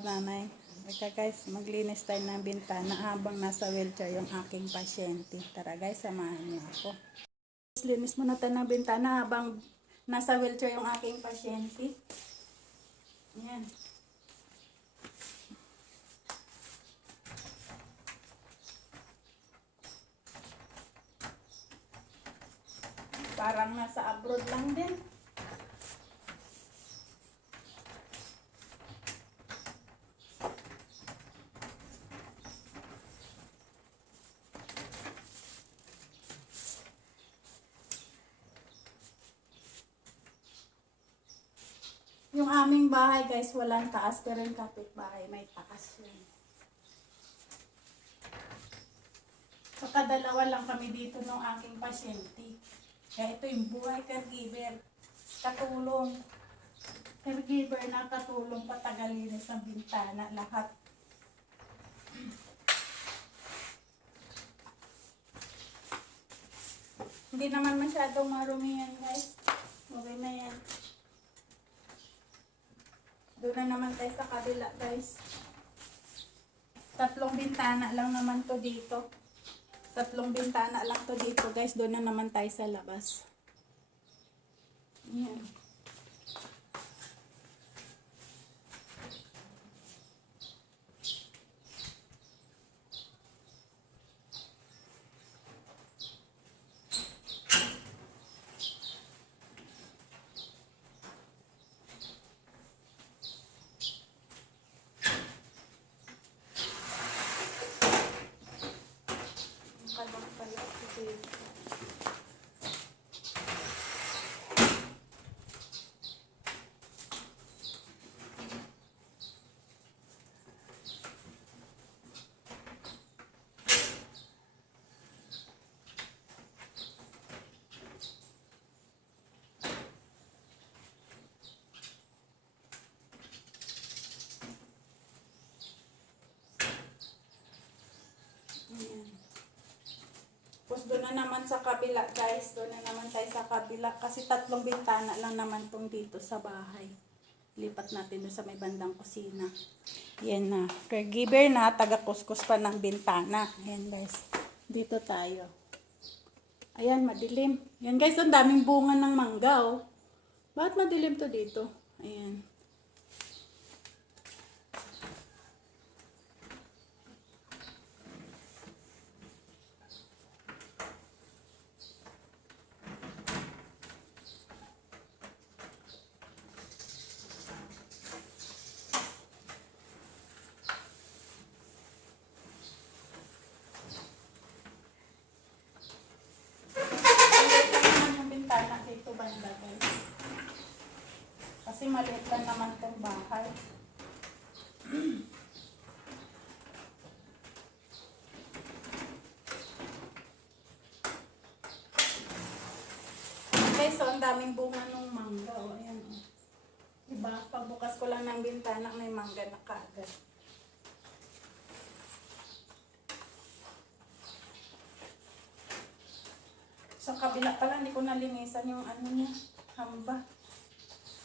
nanay. Ika guys, maglinis tayo ng bintana habang nasa wheelchair yung aking pasyente. Tara guys, samahan niyo ako. Linis muna tayo ng bintana habang nasa wheelchair yung aking pasyente. Ayan. Parang nasa abroad lang din. Yung aming bahay guys, walang taas, pero yung kapitbahay may taas yun. Saka dalawa lang kami dito ng aking pasyente. Kaya ito yung buhay caregiver. Katulong. Caregiver na katulong patagalinis ng bintana. Lahat. Hindi naman masyadong marumi yan guys. Okay na yan. Doon na naman tayo sa kabila guys. 3 bintana lang naman to dito. 3 bintana lang to dito guys. Doon na naman tayo sa labas. Ayan. Tapos doon na naman sa kabila guys, doon na naman tayo sa kabila kasi 3 bintana lang naman tong dito sa bahay. Lipat natin doon sa may bandang kusina. Yan na, caregiver na, taga-kuskus pa ng bintana. Ayan guys, dito tayo. Ayan, madilim. Yan guys, ang daming bunga ng mangga oh. Bakit madilim to dito? Ayan. Dito banda guys. Kasi maliit lang naman tong bahay. Guys, so ang daming bunga ng mangga. O, ayan o. Diba? Pagbukas ko lang ng bintana, may mangga na kaagad. Sa kabila pala, hindi ko nalinisan yung ano niya, hamba.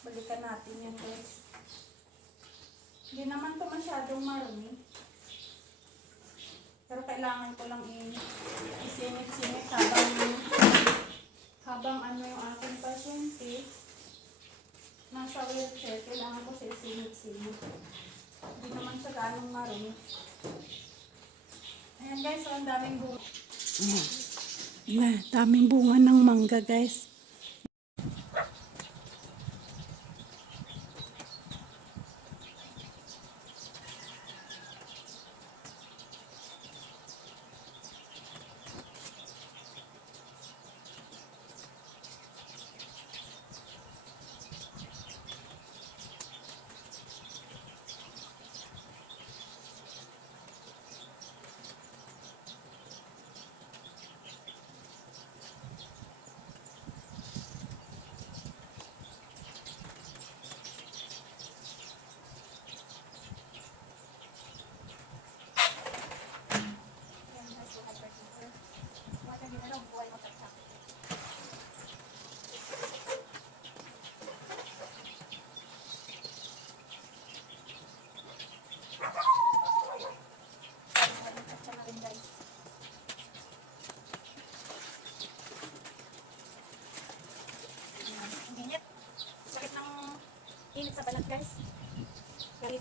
Balikan natin yan guys. Hindi naman to masyadong marumi. Pero kailangan ko lang isingit-singit habang ano yung aking pasyente. Nasa wheelchair, kailangan ko siya isingit-singit. Hindi naman siya ganong marumi. Ayan guys, so ang daming bunga. Daming bunga ng mangga guys.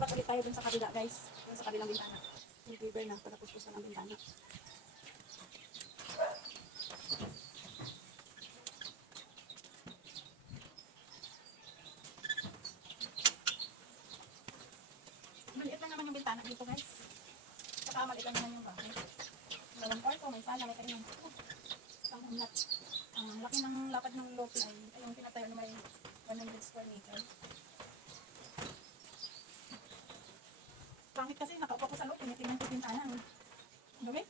Lilipat ulit tayo dun sa kabila guys. Dun sa kabilang bintana. Yung river na, patapos na ng bintana. Maliit lang naman yung bintana dito guys. Saka maliit lang naman yung bahay. Dalawang kwarto, may sala, may kainan. Ang unlat. Ang laki ng lapad ng lopi ay yung tinatayo na may 100 square meter. Pangit kasi nakaupo ko sa loob, tinitingnan ko bintana. Ang dumi.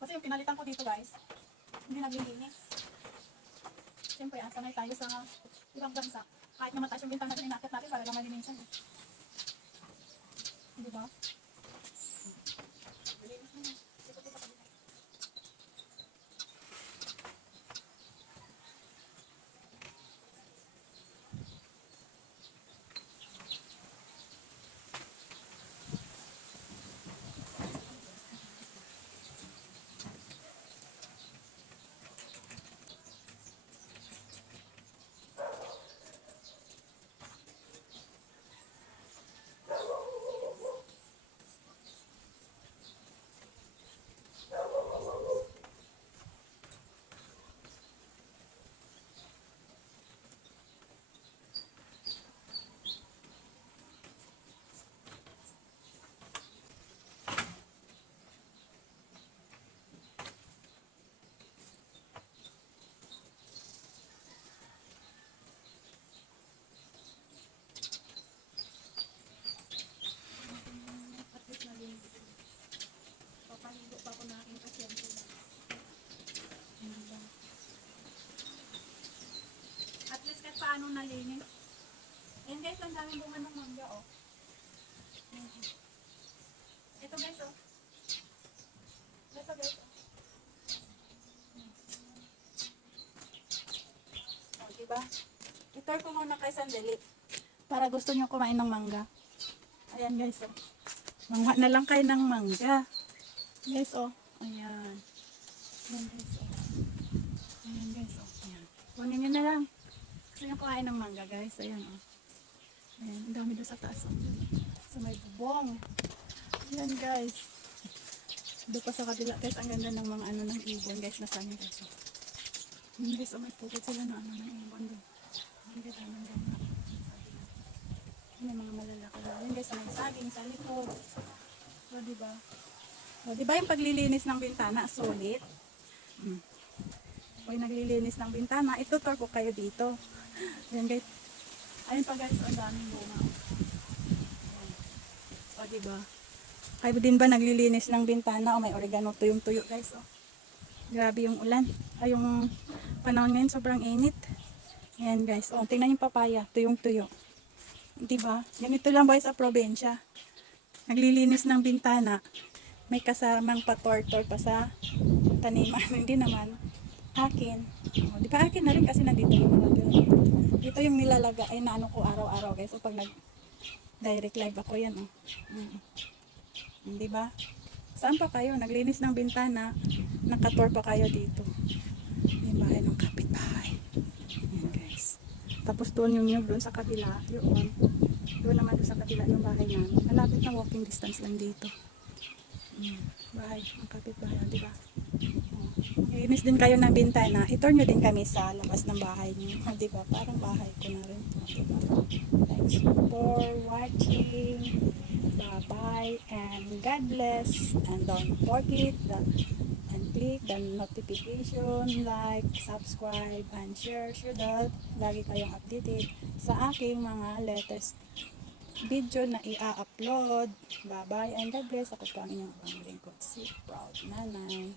Kasi yung pinalitan ko dito guys, hindi naglilinis. Siyempre, sanay tayo sa ibang bansa. Kahit naman tayo yung bintana na inakit natin para lang malinisan. Diba? Malinis naman. Sikot ko sa kabila. Papahilo pa ako na aking pasyente lang. At least kahit paano nalinis. Ayan guys, ang daming bunga ng mangga oh. Ito guys oh. Ito guys oh. Oh, diba? I-tour ko muna kay sandali. Para gusto nyo kumain ng mangga. Ayan guys oh. Mangha na lang kayo ng mangga. Guys oh. Ayan. Ayan guys oh. Ayan guys oh. Ayan. Kunin nyo na lang. Gusto nyo kumain ng mangga guys. Ayan oh. Ayan. Ang dami doon sa taas oh. Sa may bubong. Ayan guys. Doon pa sa kabila guys. Ang ganda ng mga ano ng ibon guys. Nasaan guys oh. Ayan guys oh. May pukot sila na ano ng ibon doon. Ayan guys. Ayan guys. May mga malalaki. Ayan guys. May saging sa likod. So diba? O, diba yung paglilinis ng bintana, sulit? Kung naglilinis ng bintana, itutur ko kayo dito. Ayan guys. Ayun pa guys, ang daming bunga. O, diba? Kayo din ba naglilinis ng bintana? O, may oregano tuyong-tuyo guys. O. Grabe yung ulan. Ay, yung panahon ngayon, sobrang init. Ayan guys. O, tingnan yung papaya, tuyong-tuyo. Diba? Ganito lang ba sa probinsya? Naglilinis ng bintana. May kasamang patortor pa sa taniman. Hindi naman akin. O, di ba akin na rin kasi nandito yung nalagay. Dito yung nilalaga ay naano ko araw-araw guys. So pag nag-direct live ako yan. Oh. Di ba? Saan pa kayo? Naglinis ng bintana. Nakator pa kayo dito. Yung bahay ng kapitbahay. Yan guys. Tapos doon yung nyug doon sa kabila. Doon naman doon sa kabila yung bahay namin. Malapit na walking distance lang dito. Bahay, ang kapitbahay, di ba? Inis din kayo ng bintana. I-tour nyo din kami sa labas ng bahay nyo. Di ba? Parang bahay ko na rin. Di ba? Thanks for watching. Bye-bye and God bless. And don't forget and click the notification, like, subscribe, and share so that lagi kayong updated sa aking mga latest video na i-upload. Bye-bye and God bless. Ako po ang inyong panglingkod, si Proud Nanay.